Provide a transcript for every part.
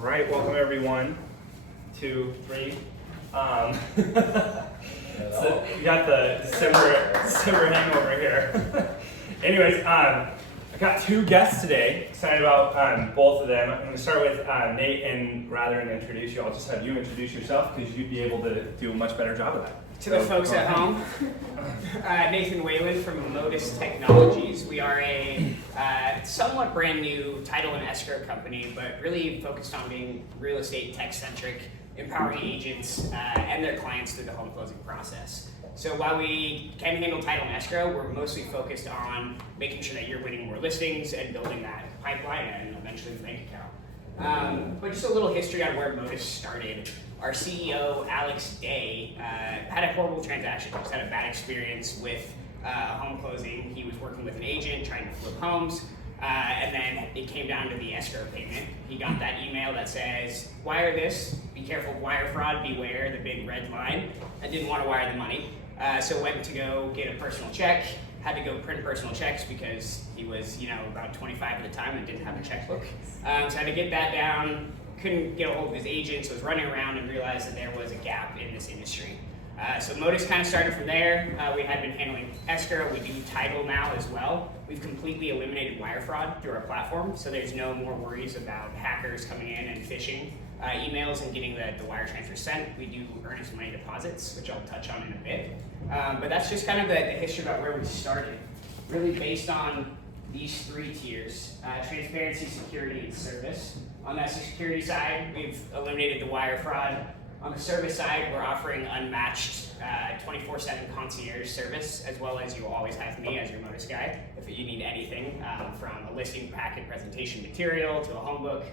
right, welcome everyone. 2, 3. So you got the December hangover here. Anyways, I got two guests today. Excited about both of them. I'm going to start with Nate, and rather than introduce you, I'll just have you introduce yourself because you'd be able to do a much better job of that. To the folks at home, Nathan Whalen from Modus Technologies. We are a somewhat brand new title and escrow company, but really focused on being real estate tech-centric, empowering agents and their clients through the home closing process. So while we can handle title and escrow, we're mostly focused on making sure that you're winning more listings and building that pipeline and eventually the bank account. But just a little history on where Modus started. Our CEO, Alex Day, had a horrible transaction. Just had a bad experience with home closing. He was working with an agent trying to flip homes, and then it came down to the escrow payment. He got that email that says, wire this, be careful of wire fraud, beware, the big red line. I didn't want to wire the money, so went to go get a personal check. Had to go print personal checks because he was, about 25 at the time and didn't have a checkbook. So I had to get that down. Couldn't get a hold of his agent, so was running around and realized that there was a gap in this industry. So Modus kind of started from there. We had been handling escrow. We do title now as well. We've completely eliminated wire fraud through our platform, so there's no more worries about hackers coming in and phishing emails and getting the wire transfer sent. We do earnest money deposits, which I'll touch on in a bit. But that's just kind of the history about where we started. Really based on these three tiers: transparency, security, and service. On that security side, we've eliminated the wire fraud. On the service side, we're offering unmatched 24/7 concierge service, as well as you will always have me as your Modus guy if you need anything, from a listing packet presentation material to a home book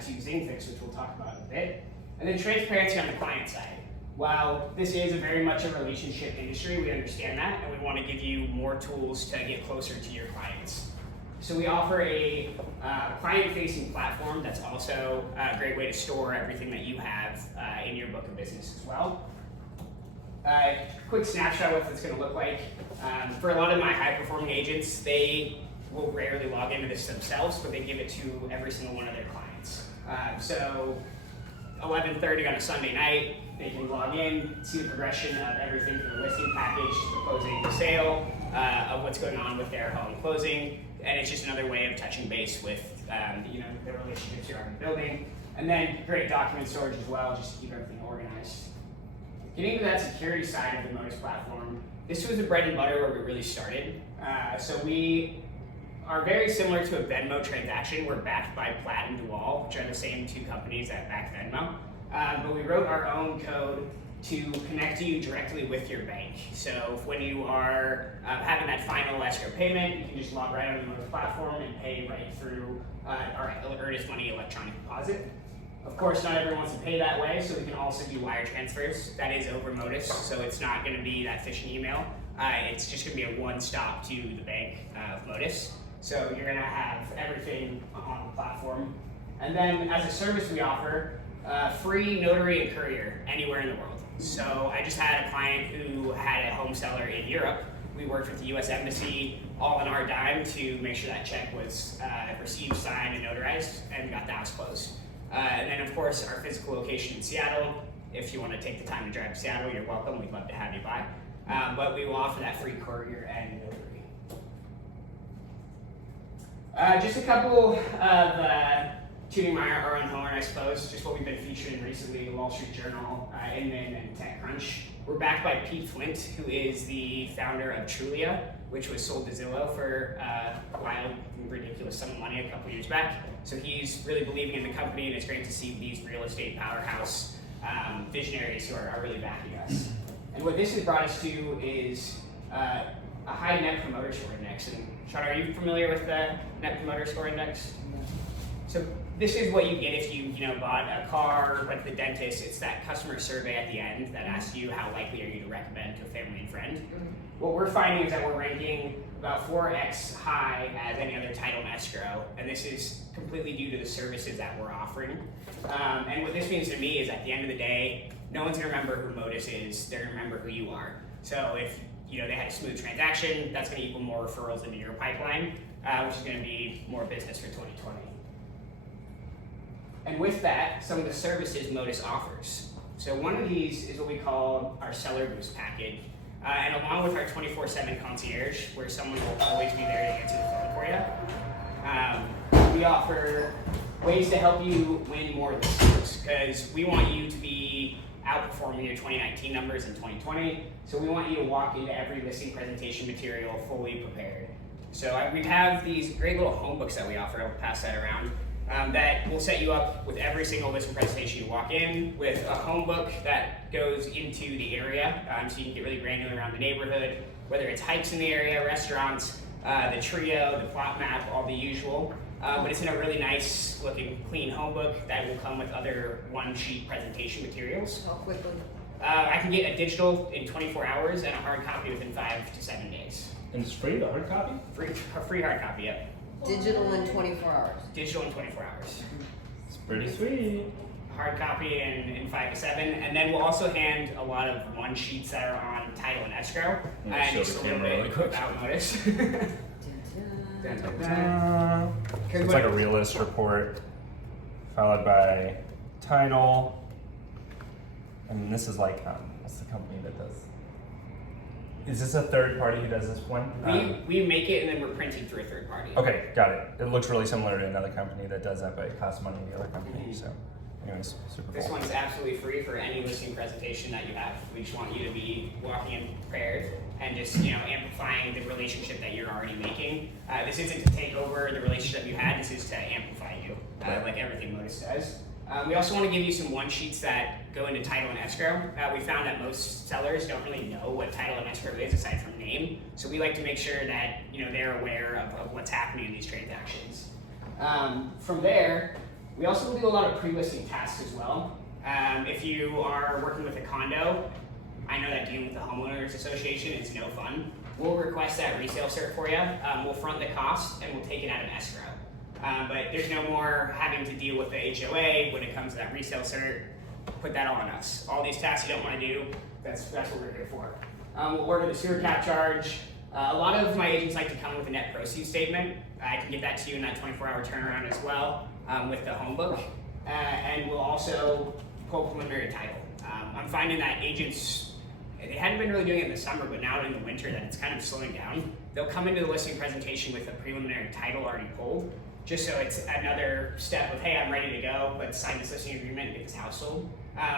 to ZingFix, which we'll talk about in a bit. And then transparency on the client side. While this is very much a relationship industry, we understand that, and we want to give you more tools to get closer to your clients. So we offer a client-facing platform that's also a great way to store everything that you have in your book of business as well. Quick snapshot of what it's going to look like. For a lot of my high-performing agents, they will rarely log into this themselves, but they give it to every single one of their clients. So 11:30 on a Sunday night, they can log in, see the progression of everything from the listing package to the closing the sale, of what's going on with their home closing. And it's just another way of touching base with the relationships you're already building. And then great document storage as well, just to keep everything organized. Getting to that security side of the Modus platform, this was the bread and butter where we really started. So we are very similar to a Venmo transaction. We're backed by Plaid and Dual, which are the same two companies that back Venmo. But we wrote our own code to connect you directly with your bank. So when you are having that final escrow payment, you can just log right on the Modus platform and pay right through our earnest money electronic deposit. Of course, not everyone wants to pay that way, so we can also do wire transfers. That is over Modus, so it's not going to be that phishing email. It's just going to be a one-stop to the bank of Modus. So you're going to have everything on the platform. And then as a service we offer, free notary and courier anywhere in the world. So I just had a client who had a home seller in Europe. We worked with the US Embassy all on our dime to make sure that check was received, signed, and notarized, and got the house closed. And then of course our physical location in Seattle. If you want to take the time to drive to Seattle, you're welcome. We'd love to have you by. But we will offer that free courier and notary. Just a couple of tuning our own horn, I suppose, just what we've been featured in recently, Wall Street Journal, Inman, and TechCrunch. We're backed by Pete Flint, who is the founder of Trulia, which was sold to Zillow for a wild and ridiculous sum of money a couple years back. So he's really believing in the company, and it's great to see these real estate powerhouse visionaries who are really backing us. And what this has brought us to is a high Net Promoter Score index. And Sean, are you familiar with the Net Promoter Score index? So this is what you get if you bought a car, went to the dentist. It's that customer survey at the end that asks you how likely are you to recommend to a family and friend. What we're finding is that we're ranking about 4x high as any other title and escrow, and this is completely due to the services that we're offering. And what this means to me is at the end of the day, no one's gonna remember who Modus is, they're gonna remember who you are. So if they had a smooth transaction, that's gonna equal more referrals into your pipeline, which is gonna be more business for 2020. And with that, some of the services Modus offers. So one of these is what we call our Seller Boost package. And along with our 24/7 concierge, where someone will always be there to answer the phone for you, we offer ways to help you win more listings, because we want you to be outperforming your 2019 numbers in 2020. So we want you to walk into every listing presentation material fully prepared. So we have these great little home books that we offer. I'll pass that around. That will set you up with every single listing presentation you walk in, with a home book that goes into the area, so you can get really granular around the neighborhood, whether it's hikes in the area, restaurants, the trio, the plot map, all the usual. But it's in a really nice looking clean home book that will come with other one-sheet presentation materials. How quickly? I can get a digital in 24 hours and a hard copy within 5 to 7 days. And it's free, the hard copy? Free hard copy, yep. Digital in 24 hours. Digital in 24 hours. It's pretty sweet. Hard copy in 5 to 7, and then we'll also hand a lot of one sheets that are on title and escrow. Yeah, show Just the a little camera bit really quick. about Modus. Dun, dun. It's like a realist report, followed by title, and this is like, what's the company that does? Is this a third party who does this one? We make it and then we're printing through a third party. Okay, got it. It looks really similar to another company that does that, but it costs money to the other company. Mhm. So, anyways, super This cool. one's absolutely free for any listing presentation that you have. We just want you to be walking in prepared and just amplifying the relationship that you're already making. This isn't to take over the relationship you had. This is to amplify you, like everything Modus does. We also want to give you some one sheets that go into title and escrow. We found that most sellers don't really know what title and escrow is aside from name. So we like to make sure that they're aware of what's happening in these transactions. From there, we also will do a lot of pre-listing tasks as well. If you are working with a condo, I know that dealing with the homeowners association is no fun. We'll request that resale cert for you. We'll front the cost and we'll take it out of escrow. But there's no more having to deal with the HOA when it comes to that resale cert. Put that all on us. All these tasks you don't want to do, that's what we're here for. We'll order the sewer cap charge. A lot of my agents like to come with a net proceeds statement. I can get that to you in that 24-hour turnaround as well with the home book. And we'll also pull preliminary title. I'm finding that agents, they hadn't been really doing it in the summer, but now in the winter that it's kind of slowing down. They'll come into the listing presentation with a preliminary title already pulled, just so it's another step of, hey, I'm ready to go, let's sign this listing agreement and get this house sold.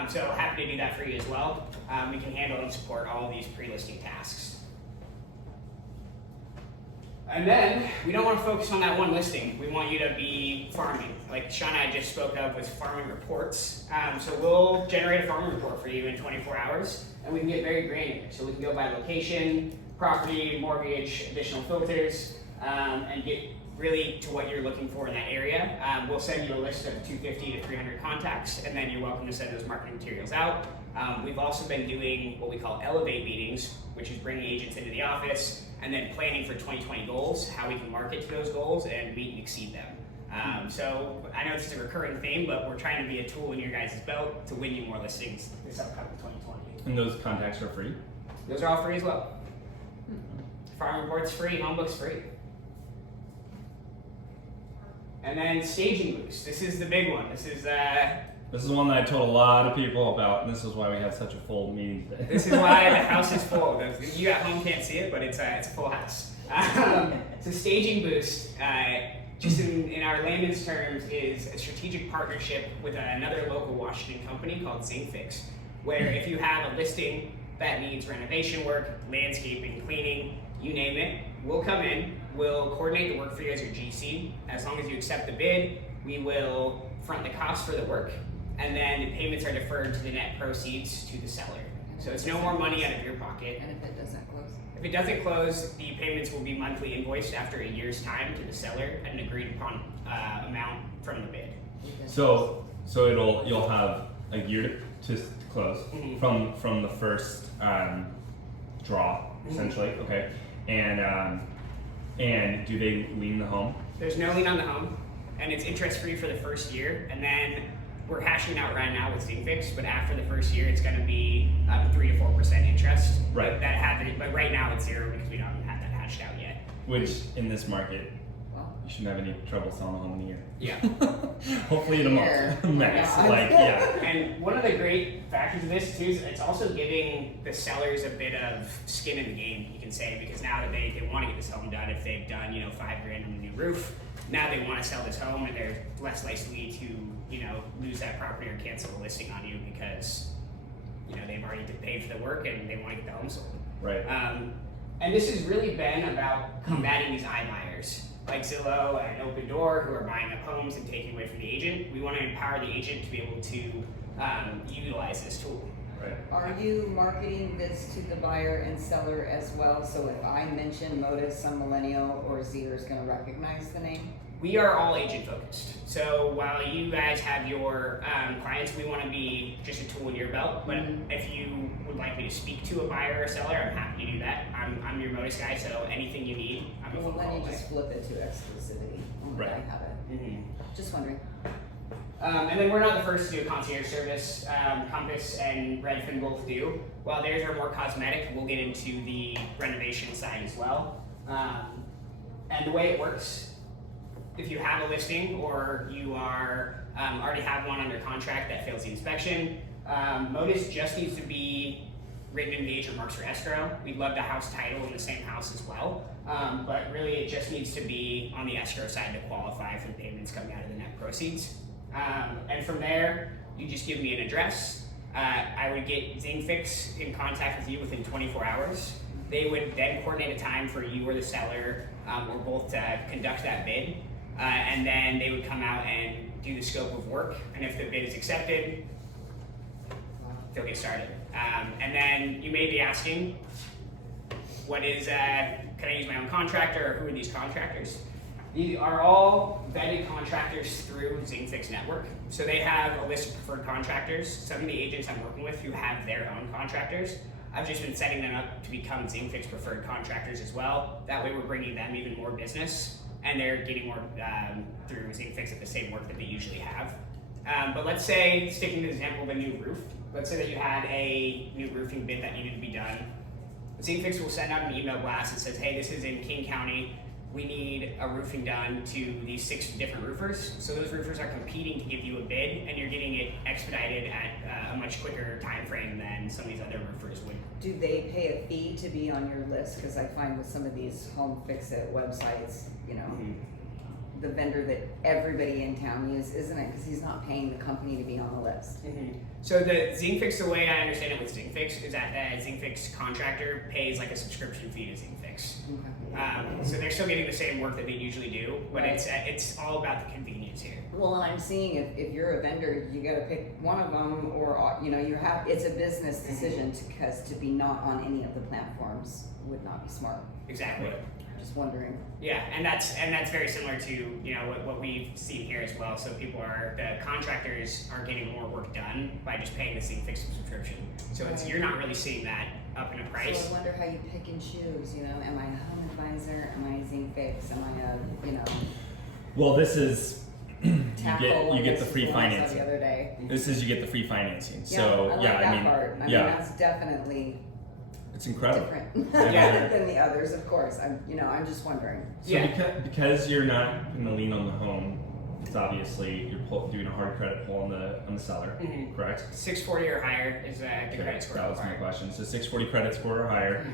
So happy to do that for you as well. We can handle and support all of these pre-listing tasks. And then, we don't want to focus on that one listing. We want you to be farming. Like Sean and I just spoke of with farming reports. So we'll generate a farming report for you in 24 hours, and we can get very granular. So we can go by location, property, mortgage, additional filters, and get really to what you're looking for in that area. We'll send you a list of 250 to 300 contacts, and then you're welcome to send those marketing materials out. We've also been doing what we call Elevate meetings, which is bringing agents into the office and then planning for 2020 goals, how we can market to those goals and meet and exceed them. So I know it's a recurring theme, but we're trying to be a tool in your guys' belt to win you more listings this upcoming 2020. And those contacts are free? Those are all free as well. Farm report's free, home book's free. And then staging boost. This is the big one. This is one that I told a lot of people about, and this is why we have such a full meeting today. This is why the house is full. You at home can't see it, but it's a full house. So staging boost, just in our layman's terms, is a strategic partnership with another local Washington company called ZingFix, where if you have a listing that needs renovation work, landscaping, cleaning, you name it, we'll come in, we'll coordinate the work for you as your GC. As long as you accept the bid, we will front the cost for the work, and then the payments are deferred to the net proceeds to the seller. So it's no more money out of your pocket. And if it doesn't close? If it doesn't close, the payments will be monthly invoiced after a year's time to the seller at an agreed upon amount from the bid. So you'll have a year to close Mhm. from the first draw, essentially. Okay, and do they lien the home? There's no lien on the home, and it's interest free for the first year, and then we're hashing out right now with ZingFix, but after the first year, it's going to be 3 to 4% interest. Right. But right now it's 0 because we don't have that hashed out yet. Which in this market, Well, you shouldn't have any trouble selling a home in a year. Yeah. hopefully in a month, max. God. Like, yeah. And one of the great factors of this too is it's also giving the sellers a bit of skin in the game, you can say, because now that they want to get this home done, if they've done, $5,000 on a new roof, now they want to sell this home and they're less likely to, lose that property or cancel the listing on you because, they've already paid for the work and they want to get the home sold. Right. And this has really been about combating these iBuyers like Zillow and Open Door who are buying up homes and taking away from the agent. We want to empower the agent to be able to utilize this tool. Right. Are you marketing this to the buyer and seller as well? So if I mention Modus, some millennial or Zer is going to recognize the name? We are all agent focused. So while you guys have your clients, we want to be just a tool in your belt. But if you would like me to speak to a buyer or seller, I'm happy to do that. I'm your Modus guy, so anything you need, I'm a Well, phone then call you away. just flip it to exclusivity. Right. I have it. Mhm. Just wondering. And then we're not the first to do a concierge service. Compass and Redfin both do. While theirs are more cosmetic, we'll get into the renovation side as well. And the way it works, if you have a listing or you are already have one under contract that fails the inspection, Modus just needs to be written in the agent marks for escrow. We'd love to house title in the same house as well, but really it just needs to be on the escrow side to qualify for the payments coming out of the net proceeds. And from there, you just give me an address. I would get ZingFix in contact with you within 24 hours. They would then coordinate a time for you or the seller or both to conduct that bid. And then they would come out and do the scope of work. And if the bid is accepted, they'll get started. And then you may be asking, can I use my own contractor or who are these contractors? These are all vetted contractors through ZingFix Network. So they have a list of preferred contractors. Some of the agents I'm working with who have their own contractors, I've just been setting them up to become ZingFix preferred contractors as well. That way we're bringing them even more business and they're getting more through ZingFix at the same work that they usually have. But let's say, sticking to the example of a new roof, let's say that you had a new roofing bid that needed to be done. ZingFix will send out an email blast that says, hey, this is in King County. We need a roofing done to these 6 different roofers. So those roofers are competing to give you a bid and you're getting it expedited at a much quicker time frame than some of these other roofers would. Do they pay a fee to be on your list? Because I find with some of these home fix-it websites, the vendor that everybody in town uses, isn't it? Because he's not paying the company to be on the list. So the ZingFix, the way I understand it with ZingFix is that the ZingFix contractor pays like a subscription fee to ZingFix. Okay. So they're still getting the same work that they usually do, but Right. it's all about the convenience here. Well, and I'm seeing if you're a vendor, you got to pick one of them, or it's a business decision because to be not on any of the platforms would not be smart. Exactly. Just wondering. Yeah, and that's very similar to what we've seen here as well. So the contractors are getting more work done by just paying the ZingFix subscription. So Right. you're not really seeing that up in a price. So I wonder how you pick and choose. Am I a home advisor? Am I ZingFix? Am I a Well, this is you tackle? get the free The financing. other day. This is you get the free financing. Yeah, So I like yeah, that I mean, part. I mean, yeah, that's definitely it's incredible. different Yeah. than the others, of course. I'm just wondering. So Yeah. because you're not going to lean on the home, it's obviously you're doing a hard credit pull on the seller, Mhm. correct? 640 or higher is the Okay, credit score that was my required. question. So 640 credit score or higher,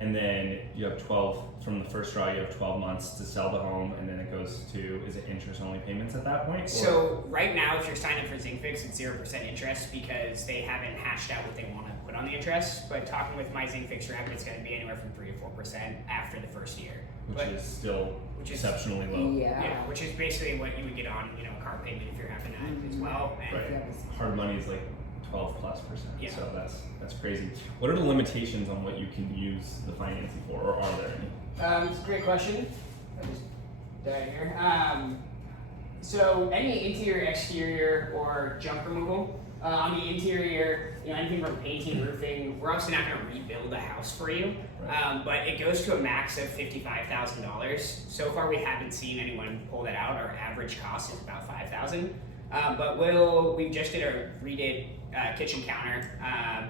and then you have 12 from the first draw. You have 12 months to sell the home, and then it goes to is it interest only payments at that point? Or- So right now, if you're signed up for ZingFix, it's 0% interest because they haven't hashed out what they want to put on the interest. But talking with my ZingFix rep, it's going to be anywhere from 3 to 4% after the first year. which But- is still which is- exceptionally low. Yeah. which is basically what you would get on a car payment if you're having that as well. And Right. Yeah. Hard money is like 12+%. Yeah. So that's crazy. What are the limitations on what you can use the financing for, or are there any? It's a great question. I'll just dive here. So any interior, exterior, or junk removal. On the interior, anything from painting, roofing, we're obviously not going to rebuild a house for you, Right. but it goes to a max of $55,000. So far, we haven't seen anyone pull that out. Our average cost is about $5,000. But we just redid kitchen counter.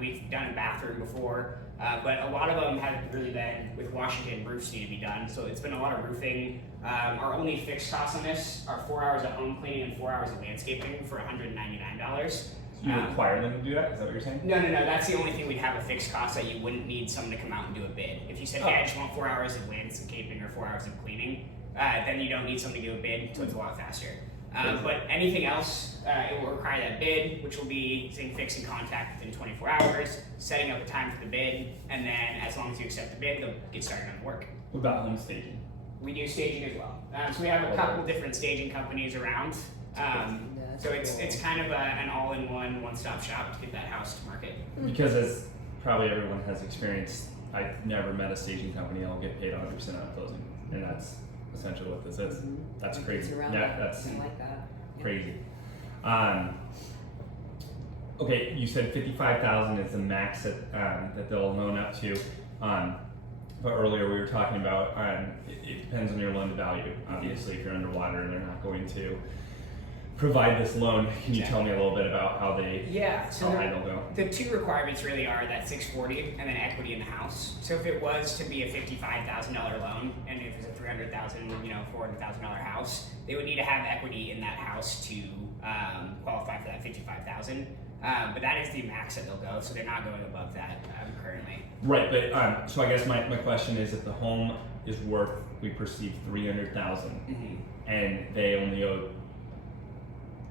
We've done a bathroom before, but a lot of them haven't really been with Washington. Roofs need to be done, so it's been a lot of roofing, Our only fixed costs on this are 4 hours of home cleaning and 4 hours of landscaping for $199. You require them to do that? Is that what you're saying? No, that's the only thing we'd have a fixed cost that you wouldn't need someone to come out and do a bid. If you said, hey, I just want 4 hours of landscaping or 4 hours of cleaning, then you don't need someone to do a bid, so it's a lot faster. But anything else, it will require that bid, which will be saying fixing contact within 24 hours, setting up a time for the bid, and then as long as you accept the bid, they'll get started on the work. What about home staging? We do staging as well. So we have a couple different staging companies around. So it's kind of an all-in-one, one-stop shop to get that house to market. Because as probably everyone has experienced, I've never met a staging company that'll get paid 100% on closing, and that's essentially what this is. That's crazy. Yeah, that's like that. crazy. Okay, you said 55,000 is the max that they'll loan up to. But earlier we were talking about it depends on your loan to value. Obviously, if you're underwater and they're not going to provide this loan, can you tell me a little bit about how they so how high they'll go? the two requirements really are that 640 and then equity in the house. So if it was to be a $55,000 loan, and if it's a $300,000, $400,000 house, they would need to have equity in that house to qualify for that $55,000. But that is the max that they'll go, so they're not going above that currently. Right, but so I guess my question is, if the home is worth, we perceive 300,000, and they only owe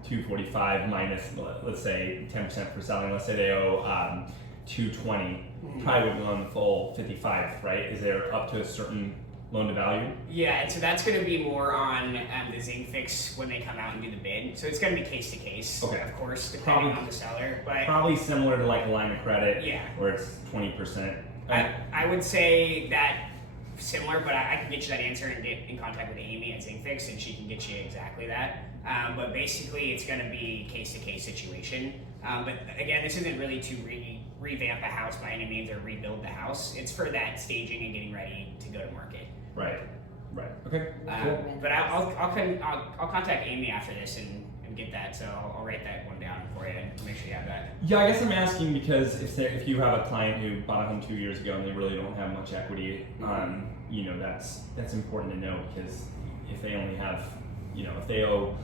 245 minus, let's say 10% for selling. Let's say they owe 220. Probably would loan the full 55, right? Is there up to a certain loan to value? Yeah, and so that's going to be more on the ZingFix when they come out and do the bid. So it's going to be case to case, of course, depending on the seller. But probably similar to like a line of credit, where it's 20%. I would say that similar, but I can get you that answer and get in contact with Amy at ZingFix, and she can get you exactly that. But basically, it's going to be case-to-case situation. But again, this isn't really to revamp a house by any means or rebuild the house. It's for that staging and getting ready to go to market. Right. Okay. Cool. But I'll contact Amy after this and get that. So I'll write that one down for you and make sure you have that. Yeah, I guess I'm asking because if you have a client who bought a home 2 years ago and they really don't have much equity, that's important to know, because if they only have, if they owe,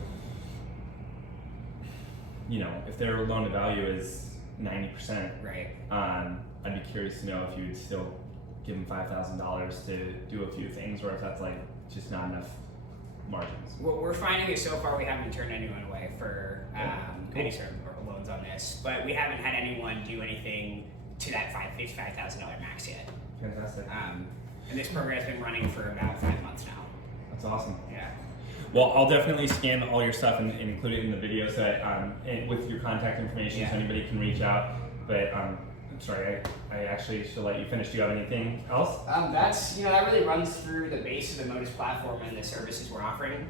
if their loan to value is 90%, right? I'd be curious to know if you would still give them $5,000 to do a few things, or if that's like just not enough margins. What we're finding is so far we haven't turned anyone away for any sort of loans on this, but we haven't had anyone do anything to that $55,000 max yet. Fantastic. And this program has been running for about 5 months now. That's awesome. Yeah. Well, I'll definitely scan all your stuff and include it in the video, so that, and with your contact information, so anybody can reach out. But I'm sorry, I actually should let you finish. Do you have anything else? That really runs through the base of the Modus platform and the services we're offering.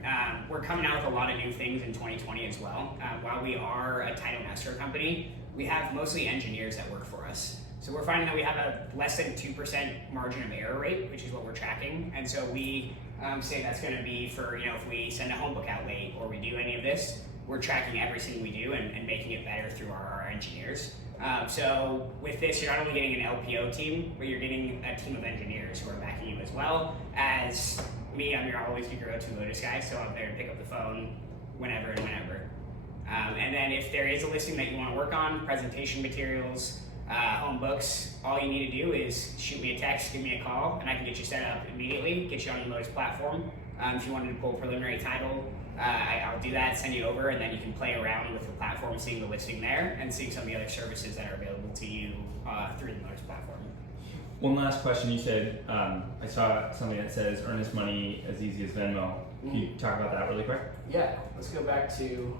We're coming out with a lot of new things in 2020 as well. While we are a title and escrow company, we have mostly engineers that work for us. So we're finding that we have a less than 2% margin of error rate, which is what we're tracking. And so we say that's going to be for, if we send a home book out late or we do any of this, we're tracking everything we do and making it better through our engineers. So with this, you're not only getting an LPO team, but you're getting a team of engineers who are backing you, as well as me. I'm your always your go-to Modus guy, so I'm there to pick up the phone whenever and whenever. And then if there is a listing that you want to work on, presentation materials, home books, all you need to do is shoot me a text, give me a call, and I can get you set up immediately, get you on the Modus platform. If you wanted to pull preliminary title, I'll do that, send you over, and then you can play around with the platform, seeing the listing there, and seeing some of the other services that are available to you through the Modus platform. One last question. You said, I saw something that says earnest money as easy as Venmo. Can you talk about that really quick? Yeah, let's go back to...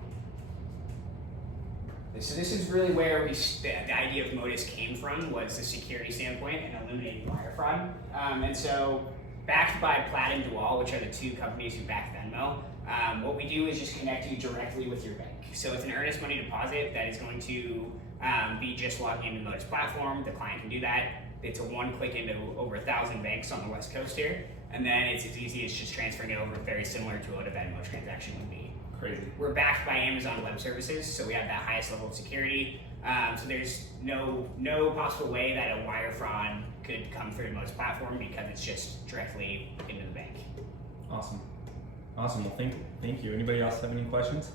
So this is really where the idea of Modus came from, was the security standpoint and eliminating wire fraud. And so, backed by Plaid and Dual, which are the two companies who back Venmo, what we do is just connect you directly with your bank. So it's an earnest money deposit that is going to be just logging into the Modus platform. The client can do that. It's a one-click into over 1,000 banks on the West Coast here. And then it's as easy as just transferring it over, very similar to what a Venmo transaction would be. Crazy. We're backed by Amazon Web Services, so we have that highest level of security. So there's no possible way that a wire fraud could come through the Modus platform, because it's just directly into the bank. Awesome. Awesome. Well, thank you. Anybody else have any questions?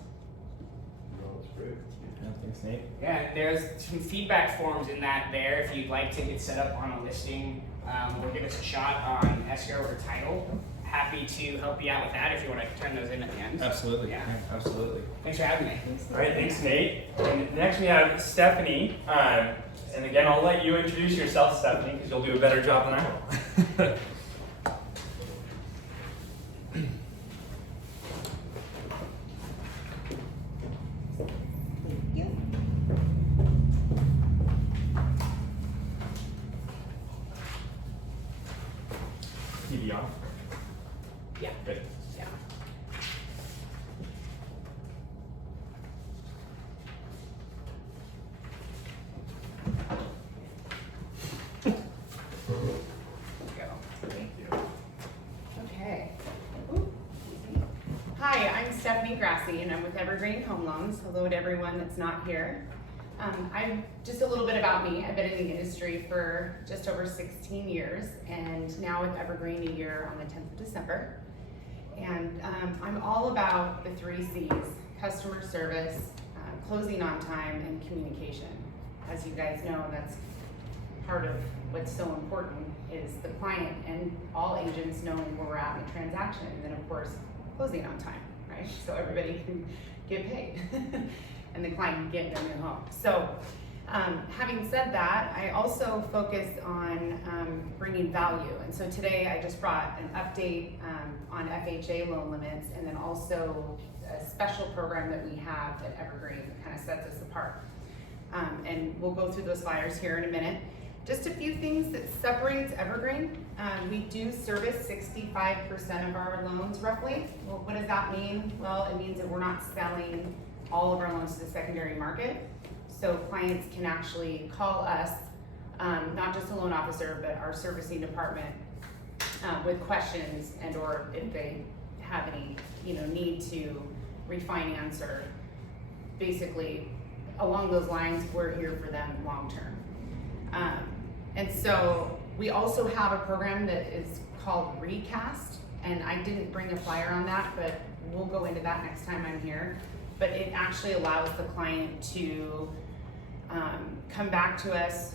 No, that's great. Yeah, thanks, Nate. Yeah, there's some feedback forms in that there if you'd like to get set up on a listing or give us a shot on escrow or title. Happy to help you out with that if you want to turn those in at the end. Absolutely. Yeah. Absolutely. Thanks for having me. All right, thanks, Nate. And next we have Stephanie. And again, I'll let you introduce yourself, Stephanie, because you'll do a better job than I will. Thank you. TV on. Yeah. Good. Yeah. Thank you. Okay. Hi, I'm Stephanie Grassi, and I'm with Evergreen Home Loans. Hello to everyone that's not here. I'm just a little bit about me. I've been in the industry for just over 16 years, and now with Evergreen a year on the 10th of December. And I'm all about the 3 C's: customer service, closing on time, and communication. As you guys know, that's part of what's so important is the client and all agents knowing where we're at in the transaction, and then of course closing on time, right? So everybody can get paid and the client can get their new home. So having said that, I also focus on bringing value, and so today I just brought an update on FHA loan limits, and then also a special program that we have at Evergreen that kind of sets us apart. And we'll go through those flyers here in a minute. Just a few things that separates Evergreen. We do service 65% of our loans roughly. Well, what does that mean? Well, it means that we're not selling all of our loans to the secondary market. So clients can actually call us, not just a loan officer, but our servicing department with questions and or if they have any need to refinance or basically along those lines, we're here for them long term. And so we also have a program that is called Recast, and I didn't bring a flyer on that, but we'll go into that next time I'm here. But it actually allows the client to come back to us.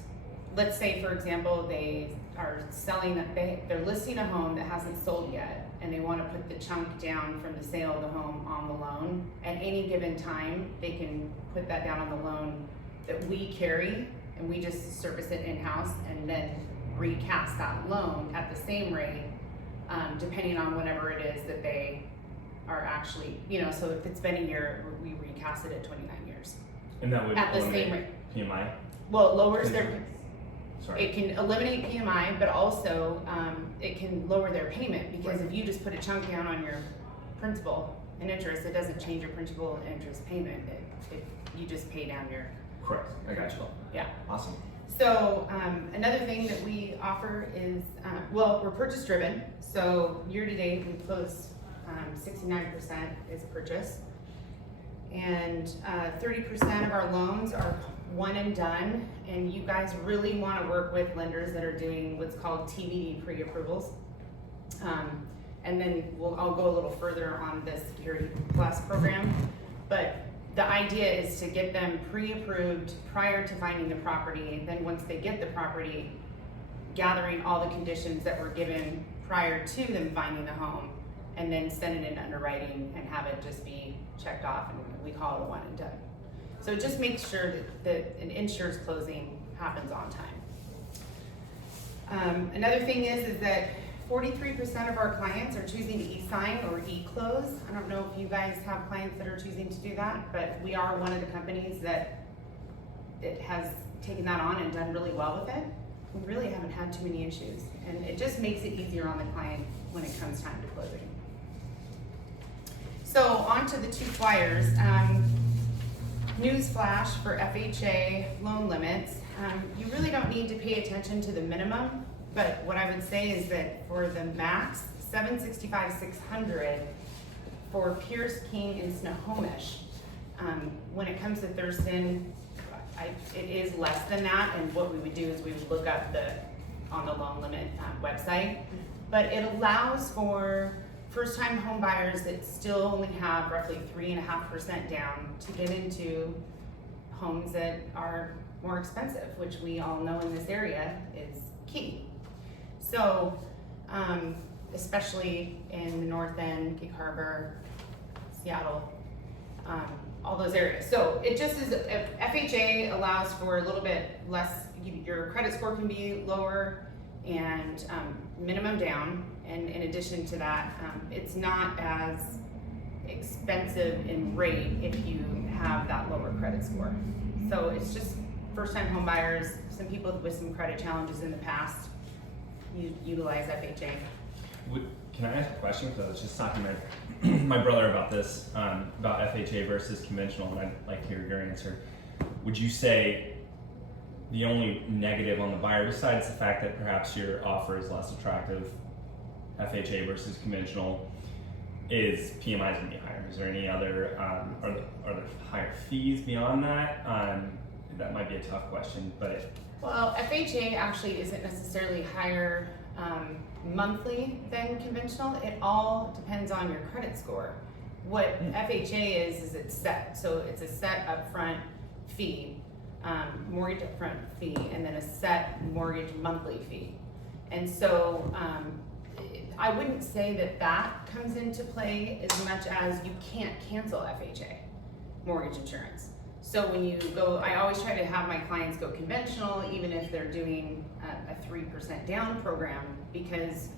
Let's say, for example, they are they're listing a home that hasn't sold yet, and they want to put the chunk down from the sale of the home on the loan. At any given time, they can put that down on the loan that we carry, and we just service it in-house and then recast that loan at the same rate, depending on whatever it is that they are actually, so if it's been a year, we recast it at 29 years. And that would At the eliminate same rate. PMI. Well, it lowers their, Sorry. it can eliminate PMI, but also it can lower their payment, because if you just put a chunk down on your principal and interest, it doesn't change your principal and interest payment. You just pay down your. Correct. I got you. Yeah. Awesome. So another thing that we offer is, we're purchase driven. So year to date, we closed 69% is purchase. And 30% of our loans are one and done. And you guys really want to work with lenders that are doing what's called TBD pre-approvals. And then I'll go a little further on this Security Plus program. But the idea is to get them pre-approved prior to finding the property. Then once they get the property, gathering all the conditions that were given prior to them finding the home, and then send it in underwriting and have it just be checked off, and we call it a one and done. So it just makes sure that an insurance closing happens on time. Another thing is that 43% of our clients are choosing to e-sign or e-close. I don't know if you guys have clients that are choosing to do that, but we are one of the companies that it has taken that on and done really well with it. We really haven't had too many issues, and it just makes it easier on the client when it comes time to closing. So on to the 2 flyers. News flash for FHA loan limits. You really don't need to pay attention to the minimum, but what I would say is that for the max, 765,600 for Pierce, King, and Snohomish. When it comes to Thurston, it is less than that, and what we would do is we would look up on the loan limit website. But it allows for first-time home buyers that still only have roughly 3.5% down to get into homes that are more expensive, which we all know in this area is key. So, especially in the North End, Gig Harbor, Seattle, all those areas. So it just is, FHA allows for a little bit less, your credit score can be lower and minimum down. And in addition to that, it's not as expensive in rate if you have that lower credit score. So it's just first-time home buyers, some people with some credit challenges in the past utilize FHA. Can I ask a question? Because I was just talking to my brother about this, about FHA versus conventional, and I'd like to hear your answer. Would you say the only negative on the buyer, besides the fact that perhaps your offer is less attractive, FHA versus conventional, is PMIs going to be higher? Is there any other, are there higher fees beyond that? That might be a tough question, but. Well, FHA actually isn't necessarily higher monthly than conventional. It all depends on your credit score. What FHA is it's set. So it's a set upfront fee, mortgage upfront fee, and then a set mortgage monthly fee. And so I wouldn't say that that comes into play as much as you can't cancel FHA mortgage insurance. So when you go, I always try to have my clients go conventional, even if they're doing a 3% down program, because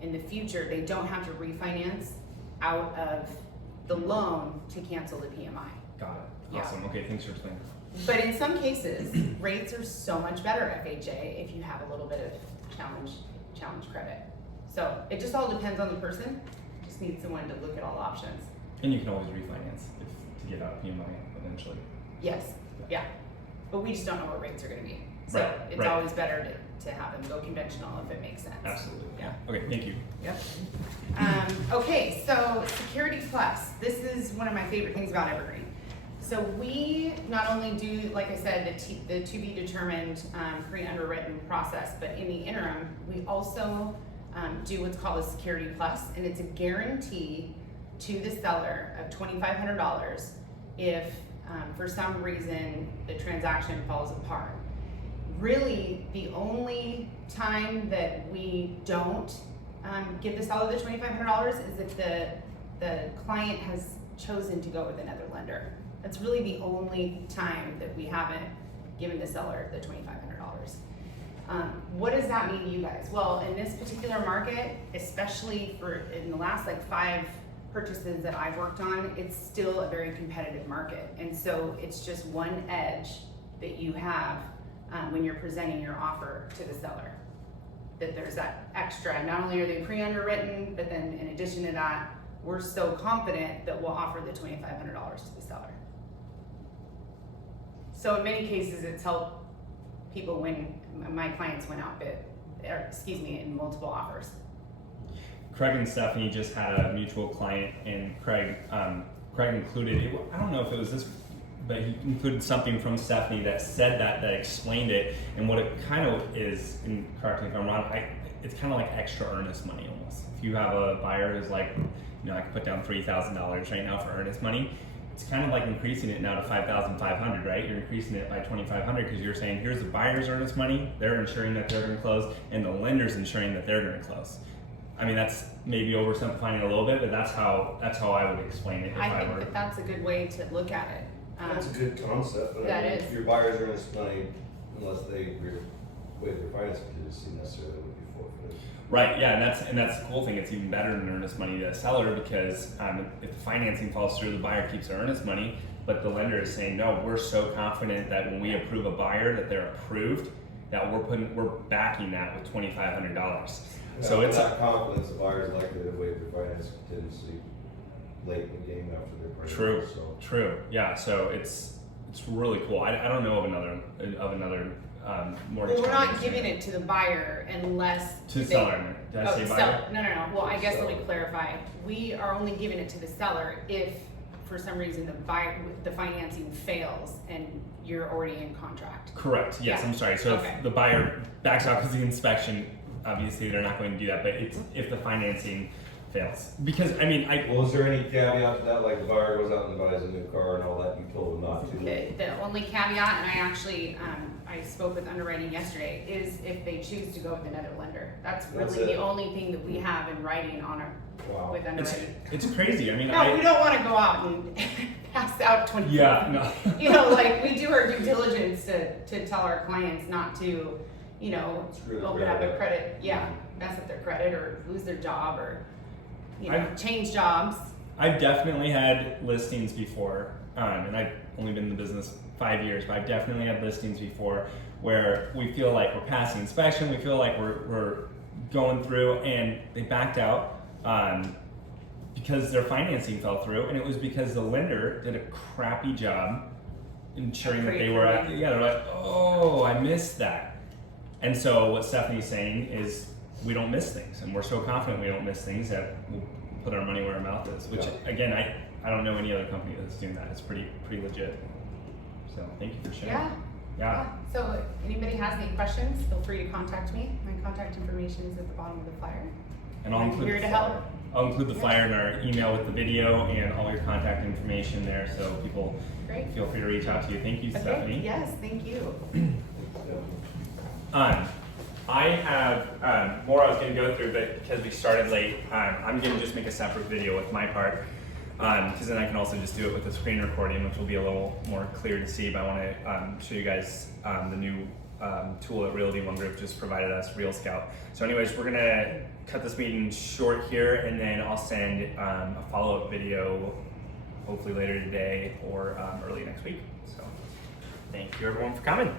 in the future, they don't have to refinance out of the loan to cancel the PMI. Got it. Yeah. Awesome. Okay, thanks for explaining. But in some cases, rates are so much better at FHA if you have a little bit of challenge credit. So it just all depends on the person. Just need someone to look at all options. And you can always refinance to get out of PMI eventually. Yes, yeah, but we just don't know what rates are gonna be. So Right, it's right. always better to have them go conventional if it makes sense. Absolutely. Yeah. Okay, thank you. Yep. Okay, so Security Plus. This is one of my favorite things about Evergreen. So we not only do, like I said, the to be determined pre-underwritten process, but in the interim, we also do what's called a Security Plus, and it's a guarantee to the seller of $2,500 if for some reason the transaction falls apart. Really, the only time that we don't give the seller the $2,500 is if the client has chosen to go with another lender. That's really the only time that we haven't given the seller the $2,500. What does that mean to you guys? Well, in this particular market, especially in the last 5 purchases that I've worked on, it's still a very competitive market. And so it's just one edge that you have when you're presenting your offer to the seller. That there's that extra, not only are they pre-underwritten, but then in addition to that, we're so confident that we'll offer the $2,500 to the seller. So in many cases, it's helped people win, my clients win out in multiple offers. Craig and Stephanie just had a mutual client, and Craig included, I don't know if it was this, but he included something from Stephanie that said that explained it, and what it kind of is, and correct me if I'm wrong, it's kind of like extra earnest money almost. If you have a buyer who's like, I can put down $3,000 right now for earnest money, it's kind of like increasing it now to $5,500, right? You're increasing it by $2,500 because you're saying, here's the buyer's earnest money, they're ensuring that they're going to close, and the lender's ensuring that they're going to close. I mean, that's maybe oversimplifying it a little bit, but that's how I would explain it if I I were. think that's a good way to look at it. That's a good concept, but That I mean, is. if your buyers earn this money, unless they waive their finance contingency necessarily, would be forfeited. Right, yeah, and that's the cool thing. It's even better than earnest money to the seller because if the financing falls through, the buyer keeps their earnest money, but the lender is saying, no, we're so confident that when we approve a buyer that they're approved, that we're backing that with $2,500. So With it's that confidence, the buyer is likely to waive their finance contingency late in the game after their purchase. true, So true, yeah. So it's really cool. I don't know of another mortgage. Well, we're not company giving it to the buyer unless to the they- seller. Did I say buyer? seller. No. Well, I guess let me clarify. We are only giving it to the seller if, for some reason, the financing fails and you're already in contract. Correct. Yes, Yeah. I'm sorry. So Okay. if the buyer backs out because the inspection, obviously they're not going to do that. But it's if the financing fails. Because I mean, Well, is there any caveat to that, like the buyer goes out and buys a new car and all that, you told them not to? The only caveat, and I actually, I spoke with underwriting yesterday, is if they choose to go with another lender. That's That's really it. the only thing that we have in writing on our, Wow. with underwriting. it's crazy. I mean, No, we don't wanna go out and pass out 20. yeah, no. You know, like, we do our due diligence to tell our clients not to, you know, Screw the open up credit a up. credit, yeah, mess up their credit or lose their job or, you know, I've- change jobs. I've definitely had listings before, and I've only been in the business 5 years, but I've definitely had listings before where we feel like we're passing inspection, we feel like we're going through, and they backed out because their financing fell through, and it was because the lender did a crappy job ensuring that they were at, yeah, they're like, oh, I missed that. And so what Stephanie's saying is we don't miss things, and we're so confident we don't miss things that we'll put our money where our mouth is, which Yeah. again, I don't know any other company that's doing that. It's pretty legit. So thank you for sharing. Yeah. So if anybody has any questions, feel free to contact me. My contact information is at the bottom of the flyer. And I'll I'm include here the to flyer. help. I'll include the flyer in our email with the video and all your contact information there, so people Great. feel free to reach out to you. Thank you, Okay, Stephanie. yes, thank you. I have more I was going to go through, but because we started late, I'm going to just make a separate video with my part, because then I can also just do it with the screen recording, which will be a little more clear to see. But I want to show you guys the new tool that Realty One Group just provided us, Real Scout. So anyways, we're going to cut this meeting short here, and then I'll send a follow-up video hopefully later today or early next week. So thank you everyone for coming.